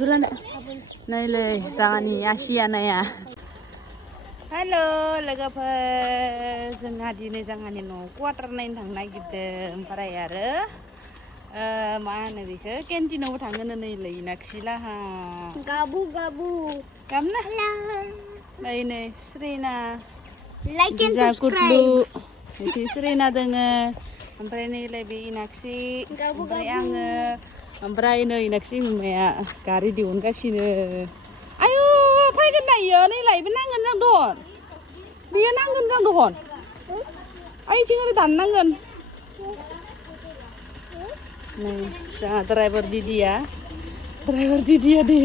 Jualan tak? Nai le, jangan ni Asia nai ya. Halo, logoफोर जोंहा दिनै जोंहानि न' क्वार्टार नायनो थांनो नागिरदों ओमफ्राय आरो मा होनो बेखौ केन्टिनावबो थांनो नै नाखिलाहा गाबु गाबु गामना नै स्रिना like and जा कुटलु subscribe इथि स्रिना दोङो ओमफ्राय नैलाय बे इनाक्सि ओमफ्राय आङो ओमफ्राय नै इनाक्सि बिमाया गारि दिहुनगासिनो आयु फैगोन ना इयो नैलाय बे नांगोन जों दहन बेयो नांगोन जों दहन आइथिं ओरै दाननांगोन नै जोंहा ड्राइभार दिदिया दे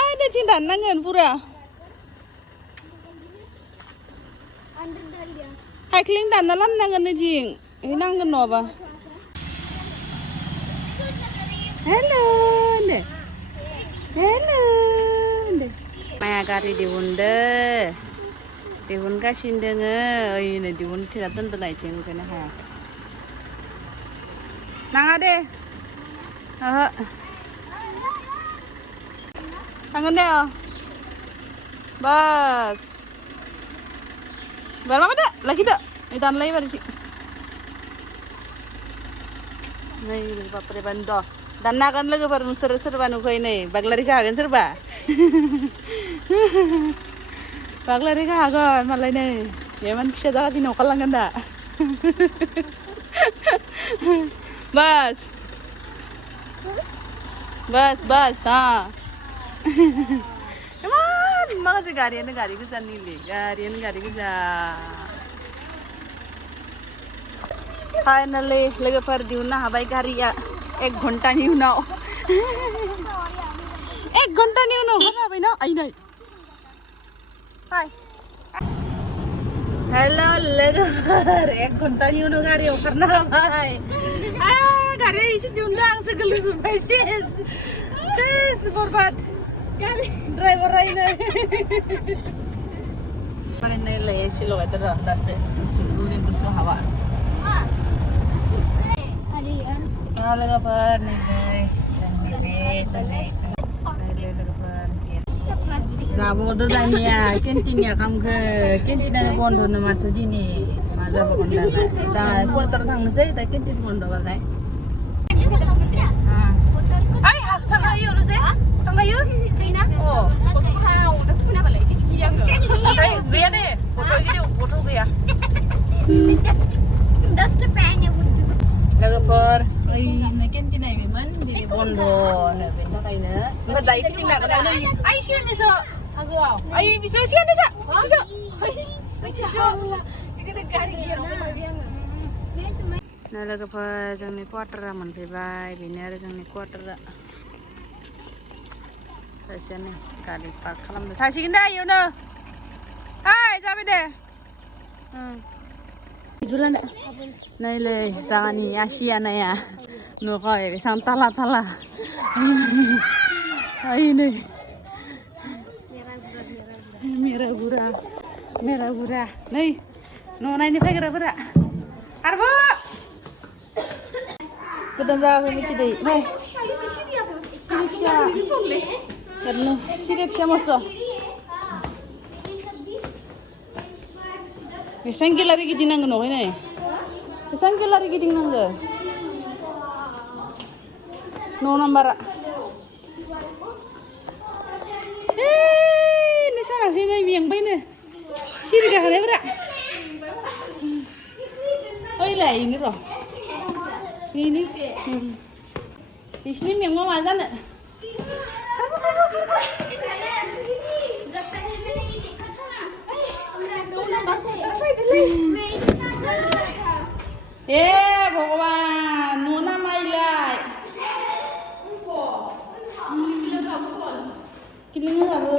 आइ नैथिं दाननांगोन पुरा साइक्लिं दानना लांनांगोन नैथिं ओइ नांगोन नङाबा हेलो दे हेलो दे माया गारि दिहुनगासिनो दोङो ओइनो दिहुनथेना दोनदों आइथिं ओंखायनो हायाखै नाङा दे ओहो थांगोन दे बास बार माबा lagi dah ini tan lagi pada sih nih bapak bando dan nakan lagi baru serba nukai nih baglari kagan serba baglari kagan malah nih ya man bisa dah di nokal langan dah bas ha makasih gari kerja nih gari kerja finally लोगोफोर दिहुननो हाबाय गारिया 1 घन्टानि उनाव 1 घन्टानि उनाव हाबाय ना आइ नै हाय हेलो लोगोफोर 1 घन्टानि उनाव गारियाव खारनो हाबाय गारिया एसे दिहुनदों आंसो गोलैजोब्बाय सेस बरबाद गारि ड्राइभार रायनो माने नै एसे लगायदो र' दासो गुसु हावा लोगोफोर नै जाबावदो दानिया केन्टिनिया खामखो केन्टिनानो बन्द' माथो दिनै मा जाबावगोन दालाय जा कलटाराव थांनोसै दा केन्टिन बन्द'बालाय आइ थांखायो जे थांखायो गैया दे गथ' गैया लोगोफोर ओइनो केन्टिन नायबायमोन दिनै बन्द'नो बेनि थाखायनो ओमफ्राय दायो फिदिंनागोन नै आइ सिगांनिसो आगोआव आइ बिसो सिगांनिसो ना लोगोफोर जोंनि क्वार्टारा मोनफैबाय बेनो आरो जोंनि क्वार्टारा सासेयानो गारि पार्क खालामदों थांसिगोन दे इयावनो ओइ जाबाय दे Jualan tak? Nai le, jangan ni Asia nai ya. Nukai, besang tala. Ini. Merah gura. Nai, nona ini pakai berapa? Arba. Kita jaga macam ni. Nai. Sirip siapa? Kerana sirip siapa masuk? Besang lari giting nang no ini. Besang lari giting nang ke. No number. Ini sana sini biang bayi Siri kah ada berapa? Oh iya ini loh. Ini. Di sini biang mau mana nak? भगवान नोना माइलाय किलिं आबो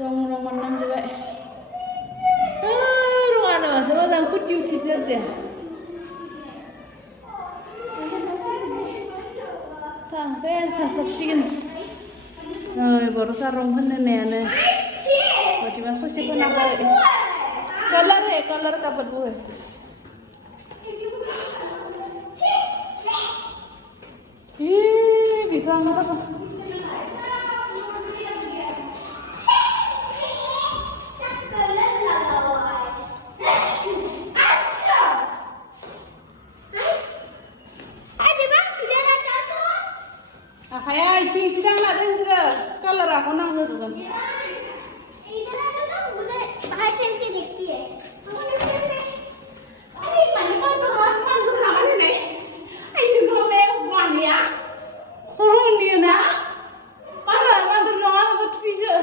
rong menang coba ruangan sama dan kucing citir deh sampai tasap sih Boro sarung kan nenek macam apa sih pun apa color kapat gue Siang siapa? Kayak cincang nak dengar kalau aku nang juga. इधर आ जाओ ना उधर बाहर चल के देखती है अरे मैंने कहा तो रात में खाना नहीं आई चुका मैं मान लिया orang dia na mana mana tu orang tu tui je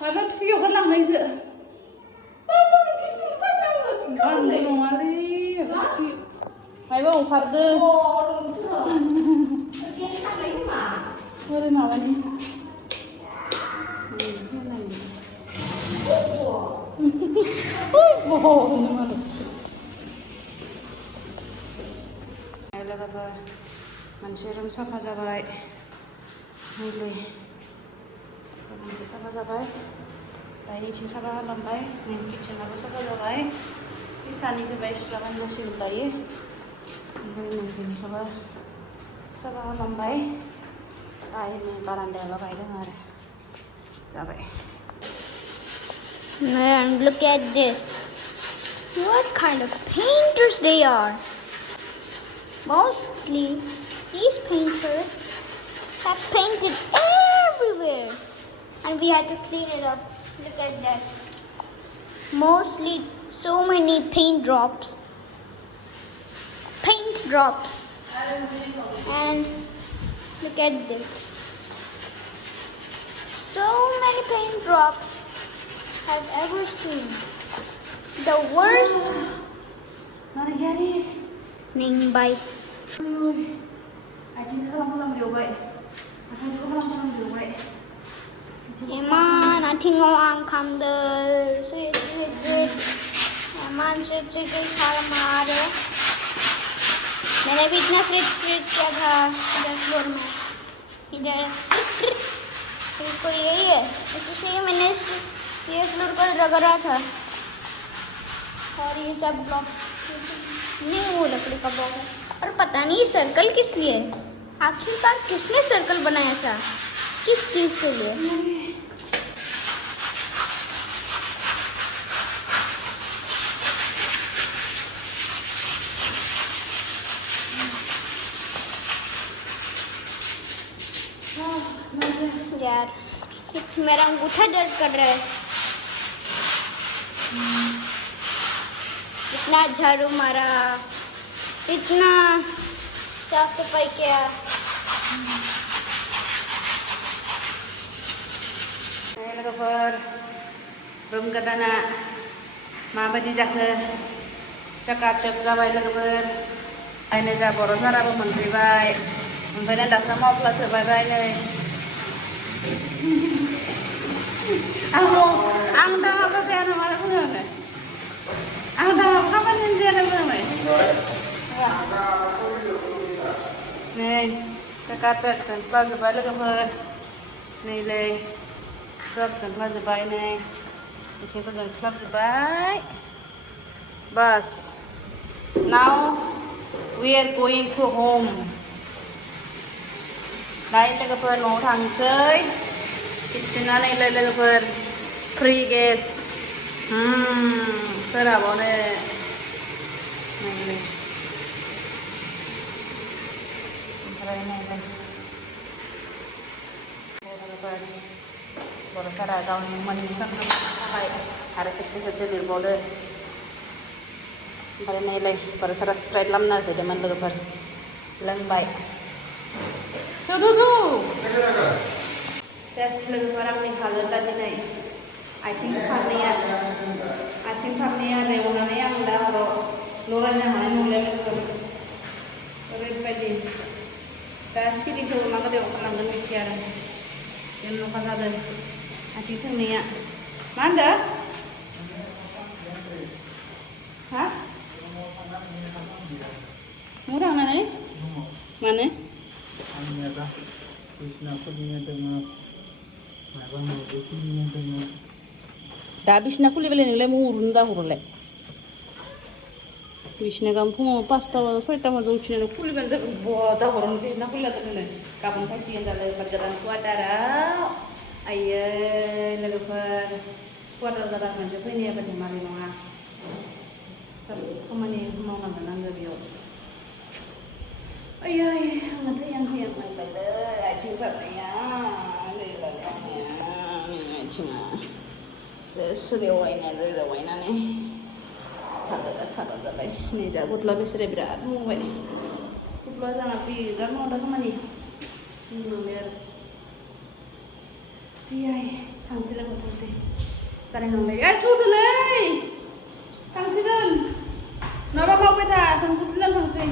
mana tui orang lang ni je kan dia orang ni hai bang farde dia tak lagi mah mana nak ni Mansi room safa jabai, nilai, mansi safa jabai, tadi cing safa lambai, nih kitchen apa safa jabai, isani ke bayi sudah kan masih lambai, ini safa lambai, ini barang lambai dengar, jabai. Man, look at this. What kind of painters they are? Mostly, these painters have painted everywhere. And we had to clean it up. Look at that. Mostly, so many paint drops. Paint drops. And look at this. So many paint drops I've ever seen. The worst. Mana jadi? Ning bite. Ui, aji kalau dia baik, aji kalau dia baik. Eman, nanti ngoang kam de sit. Eman sit खाना मारे. मैंने भी इतना sit किया था इधर floor में. इधर इनको यही है. इससे मैंने ये फ्लोर पर रगड़ा था. और ये सब ब्लॉक्स नहीं वो लकड़ी का ब्लॉक है और पता नहीं ये सर्कल किस लिए है आखिरकार किसने सर्कल बनाया ऐसा किस चीज के लिए यार मेरा अंगूठा दर्द कर रहा है इतना झाड़ू मारा इतना साफ सफाई किया लोगोफोर रुम गोदाना माबायदि जाखो चकाचक जाबाय लोगोफोर आइनो जा बर' साराबो मोनफैबाय ओमफ्राय दासो मावफ्ला सोबाय नै आं दामाबो जाया नामा बुङो आं दामाबो खामानि जाया नामा नै चकाचक जोंफ्लाजोब्बाय लोगोफोर नैलै सब जोंफ्लाजोब्बाय नै एसेखौ जोंफ्लाजोब्बाय बस now we are going to home दायो लोगोफोर न'आव थांसै किटचेना नैलै लोगोफोर फ्रि गेस सोराबावनो नैलै ओमफ्राय नैलै लोगोफोर बर' सारा गावनि मोननि सानफ्रोमबोनि थाखाय आरो खेबसे लिरबावदो ओमफ्राय नैलै बर' सारा स्प्राइट लामना होफैदोंमोन लोगोफोर लोंबाय सेस लोगोफोर आंनि हालोदा दिनै आथिं फारनैया रेवनानै आं दा हराव लरायनो हानाय नंला लोगोफोर ओरैबायदि दा सिरिखौ मा गोदायाव खालामगोन मिथिया आरो जेन'खा जादों आथिं थोंनैया मा होनदों हा न'आव थांनानै मानो दा बिसिना खुलिबालाय नोंलाय मौ उरुनो दाहरोलाय बिसिना गाहाम फुङाव 5टा 6टा बाजो उथिनानै खुलिबानो जाबाय बदा हरावनो बिसिना खुलिना दोनो गाबोन फैसिगोन दालाय गोदान क्वार्टाराव आयै लोगोफोर क्वार्टार गोदान मोनसे फैनायाबाथाय मारै नङा सब खामानि मावनांगोन आङो बेयाव आयै आंना थैहां मोनबायलै आथिं फारनैया आथिङा सेस रेवायनानै थारा जाबाय नै जा गस्ला बिसोरो बिराद मावबाय गस्ला जाना बिराद मावदों खामानि बुंनांबाय आरो आयै थांसै लोगो थांसै जानाय नंलाय थौदोलै थांसिगोन नङाबा मावबाय था थांसै